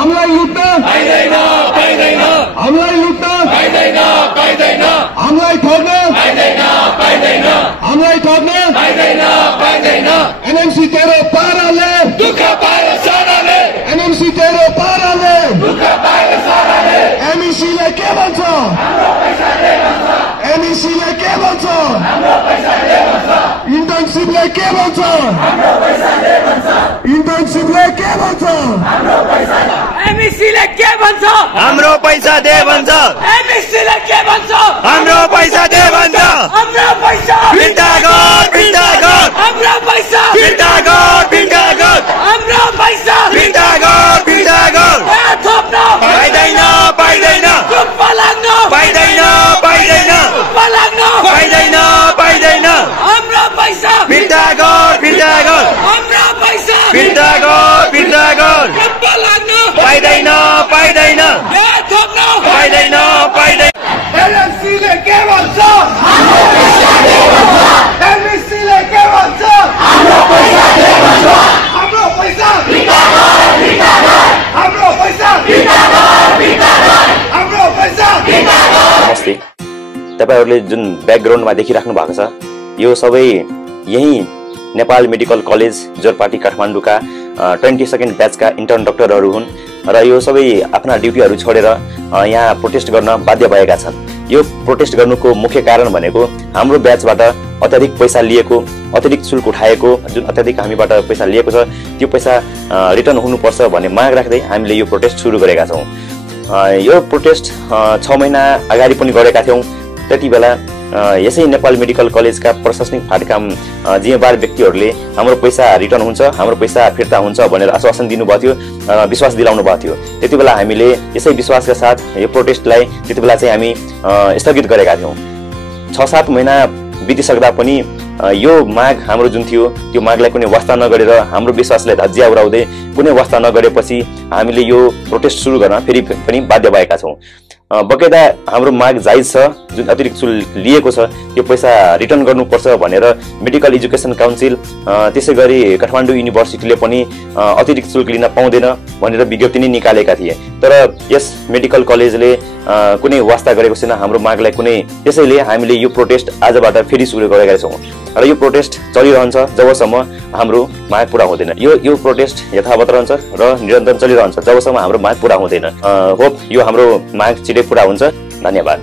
हामीलाई लुट्न पाइदैन पाइदैन हामीलाई लुट्न पाइदैन पाइदैन हामीलाई ठग्न पाइदैन पाइदैन हामीलाई ठग्न पाइदैन पाइदैन एनएमसी तेरो पाराले दुःख पाए साराले एनएमसी तेरो पाराले दुःख पाए साराले एमईसी ले के भन्छ हाम्रो पैसा दे भन्छ एमईसी ले के भन्छ हाम्रो पैसा दे भन्छ इन्टर्नशिप ले के भन्छ हाम्रो पैसा दे भन्छ इन्टर्नशिप ले के भन्छ हाम्रो पैसा एमईसी ले के भन्छ हाम्रो पैसा दे भन्छ एमईसी ले के भन्छ हाम्रो पैसा दे भन्छ हाम्रो पैसा फिर्ता गर हाम्रो पैसा फिर्ता गर हाम्रो पैसा फिर्ता गर थप्न पाइदैन पाइदैन चुप्प लाग्न पाइदैन पाइदैन चुप्प लाग्न पाइदैन पाइदैन हाम्रो पैसा फिर्ता गर हाम्रो पैसा फिर्ता गर चुप्प लाग्न पाइदैन पाइदैन थप्न पाइदैन पाइदैन एमईसी ले के भन्छ हाम्रो पैसा दे भन्छ एमईसी ले के भन्छ हाम्रो पैसा दे भन्छ हाम्रो पैसा हाम्रो पैसा हाम्रो पैसा नमस्ते। तपाईहरुले जुन ब्याकग्राउन्डमा देखिराख्नु भएको छ यो सबै यही नेपाल मेडिकल कलेज जोरपाटी काठमाडौँका 22nd ब्याचका इन्टर्न डाक्टरहरू हुन् र यो सबै आफ्ना ड्युटीहरू छोडेर यहाँ प्रोटेस्ट गर्न बाध्य भएका छन्। यो प्रोटेस्ट गर्नुको मुख्य कारण भनेको हाम्रो ब्याचबाट अत्याधिक पैसा लिएको, अत्याधिक शुल्क उठाएको, जुन अत्याधिक हामीबाट पैसा लिएको छ त्यो पैसा रिटर्न हुनुपर्छ भन्ने माग राख्दै हामीले यो प्रोटेस्ट सुरु गरेका छौँ। यो प्रोटेस्ट 6 महिना अगाडि पनि गरेका थियौँ। त्यति बेला यसै नेपाल मेडिकल कलेजका प्रशासनिक फाँटका जिम्मेवार व्यक्तिहरूले हाम्रो पैसा रिटर्न हुन्छ, हाम्रो पैसा फिर्ता हुन्छ भनेर आश्वासन दिनुभएको थियो, विश्वास दिलाउनु भएको थियो। त्यति बेला हामीले यसै विश्वासका साथ यो प्रोटेस्टलाई त्यति बेला चाहिँ हामी स्थगित गरेका थियौँ। 6-7 महिना बितिसक्दा पनि यो माग हाम्रो जुन थियो त्यो मागलाई कुनै वास्ता नगरेर हाम्रो विश्वासलाई धज्जिया उडाउँदै कुनै वास्ता नगरेपछि हामीले यो प्रोटेस्ट सुरु गर्न फेरि पनि बाध्य भएका छौँ। बकाइदा हाम्रो माग जायज छ, जुन अतिरिक्त शुल्क लिएको छ त्यो पैसा रिटर्न गर्नुपर्छ भनेर मेडिकल एजुकेसन काउन्सिल त्यसै गरी काठमाडौँ युनिभर्सिटीले पनि अतिरिक्त शुल्क लिन पाउँदैन भनेर विज्ञप्ति नै निकालेका थिए। तर यस मेडिकल कलेजले कुनै वास्ता गरेको छैन हाम्रो मागलाई कुनै। त्यसैले हामीले यो प्रोटेस्ट आजबाट फेरि सुरु गरेका छौँ र यो प्रोटेस्ट चलिरहन्छ जबसम्म हाम्रो माग पूरा हुँदैन। यो प्रोटेस्ट यथावत रहन्छ र निरन्तर चलिरहन्छ जबसम्म हाम्रो माग पूरा हुँदैन। होप यो हाम्रो माग छिटै पूरा हुन्छ। धन्यवाद।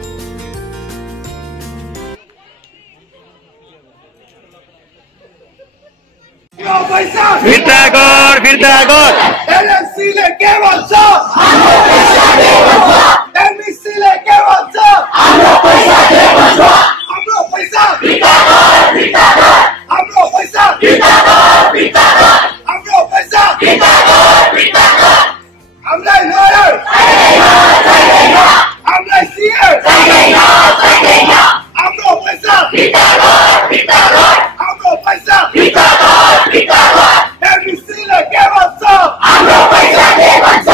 फिर्ता गर एमईसी ले के भन्छ हाम्रो पैसा दे भन्छ एमईसी ले के भन्छ हाम्रो पैसा दे भन्छ हाम्रो पैसा हाम्रो पैसा हाम्रो पैसा हामीलाई लयर हामीलाई सीए हाम्रो पैसा हाम्रो पैसा एमईसी ले के भन्छ हाम्रो पैसा दे भन्छ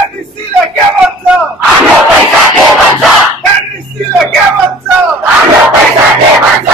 एमईसी ले के भन्छ हाम्रो पैसा दे भन्छ एमईसी ले के भन्छ हाम्रो पैसा दे भन्छ।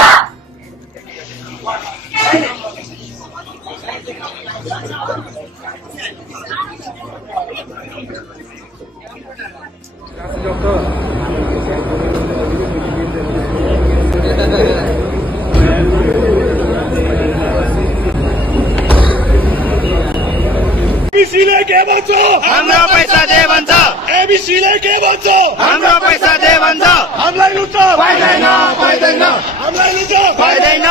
एमईसी ले के भन्छ हाम्रो पैसा दे भन्छ एमईसी ले के भन्छ हाम्रो पैसा दे भन्छ हामीलाई लुट्न पाइदैन हामीलाई लुट्न पाइदैन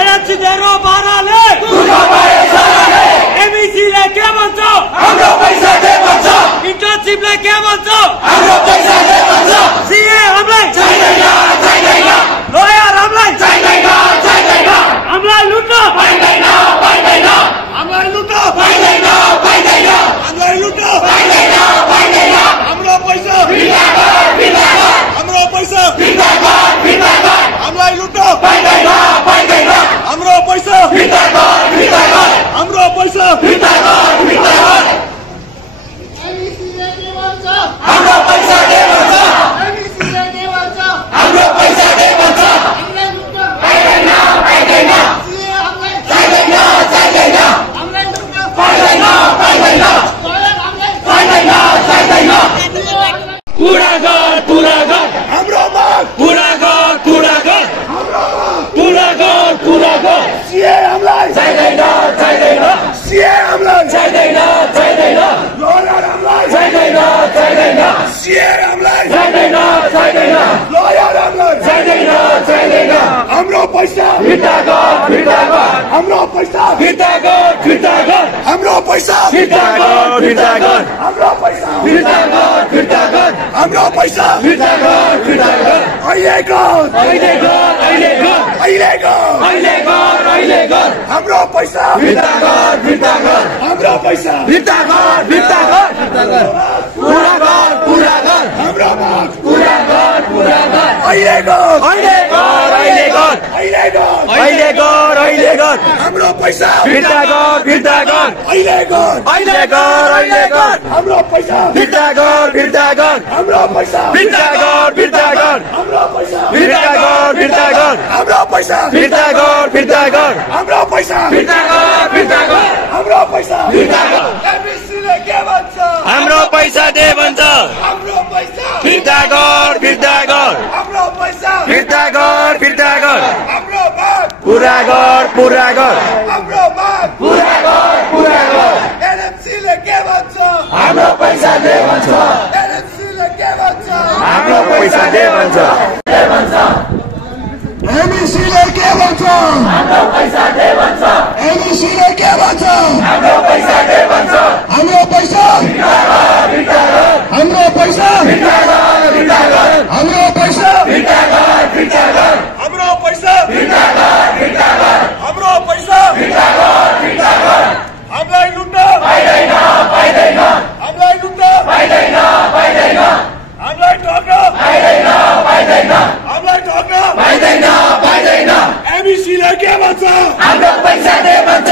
एनएमसी तेरो पाराले दुःख पाए साराले एमईसी ले के भन्छ हाम्रो पैसा दे भन्छ इन्टर्नशिप ले के भन्छ हाम्रो पैसा दे भन्छ सीए हामीलाई चाहिदैन लयर हामीलाई चाहिदैन हामीलाई लुट्न पाइदैन हामीलाई लुट्न पाइदैन हामीलाई लुट्न पाइदैन फिर्ता गर हाम्रो पैसा फिर्ता गर हाम्रो पैसा फिर्ता गर हाम्रो पैसा फिर्ता गर हाम्रो पैसा फिर्ता गर अहिले गर हाम्रो पैसा फिर्ता गर हाम्रो पैसा फिर्ता गर पुरा गर हाम्रो माग पुरा गर अहिले गर हाम्रो पैसा फिर्ता गर अहिले गर हाम्रो पैसा फिर्ता गर हाम्रो पैसा फिर्ता गर हाम्रो पैसा फिर्ता गर हाम्रो पैसा फिर्ता गर हाम्रो पैसा फिर्ता गर हाम्रो पैसा फिर्ता गर एमबीसीले के भन्छ हाम्रो पैसा दे भन्छ हाम्रो पैसा फिर्ता गर हाम्रो पैसा फिर्ता गर हाम्रो माग पुरा गर हाम्रो माग पुरा गर एनएमसीले के भन्छ हाम्रो पैसा दे भन्छ एनएमसीले के भन्छ हाम्रो पैसा दे भन्छ एमबीसीले के भन्छ हाम्रो पैसा दे भन्छ एमबीसीले के भन्छ हाम्रो पैसा दे भन्छ हाम्रो पैसा हाम्रो पैसा हाम्रो पैसा हाम्रो पैसा हाम्रो पैसा हामीलाई लुट्न पाइदैन हामीलाई लुट्न हामीलाई ठग्न हामीलाई ठग्न एमबीसीले के भन्छ हाम्रो पैसा दे भन्छ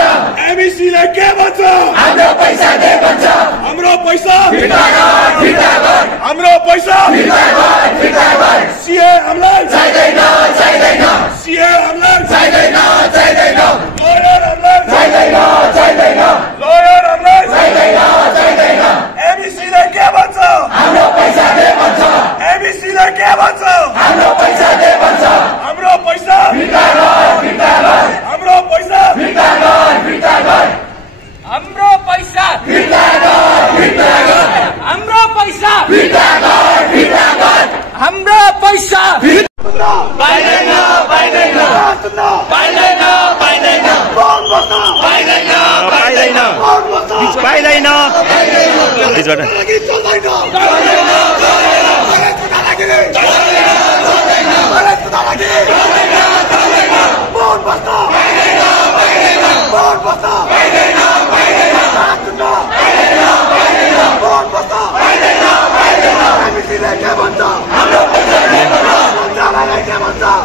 एमबीसीले के भन्छ हाम्रो पैसा दे भन्छ हाम्रो पैसा फिर्ता गर हाम्रो पैसा फिर्ता गर सीए हामीलाई चाहिँदैन सीए हामीलाई चाहिँदैन लयर हामीलाई लयर हामीलाई एमबीसीले के भन्छ हाम्रो पैसा दे भन्छ एमबीसीले के भन्छ हाम्रो पैसा दे भन्छ हाम्रो पैसा फिर्ता गर हाम्रो पैसा फिर्ता गर हाम्रो पैसा फिर्ता गर हाम्रो पैसा फिर्ता गर हाम्रो पैसा पाइदैन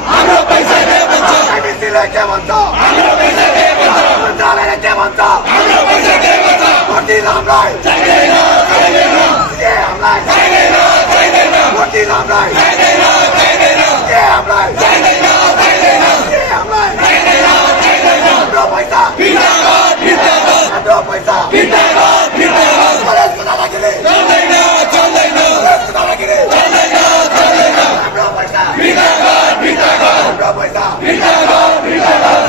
हाम्रो पैसा दे भन्छ एमबीसीले के भन्छ मन्त्रालयले के भन्छ भोटी हामीलाई के हामीलाई भोटी हामीलाई के हामीलाई हाम्रो पैसा हाम्रो पैसा कलेजको नालागिरी हाम्रो पैसा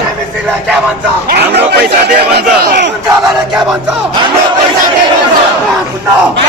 एमबीसीले के भन्छ हाम्रो पैसा दे भन्छ मन्त्रालयले के भन्छ हाम्रो पैसा दे भन्छ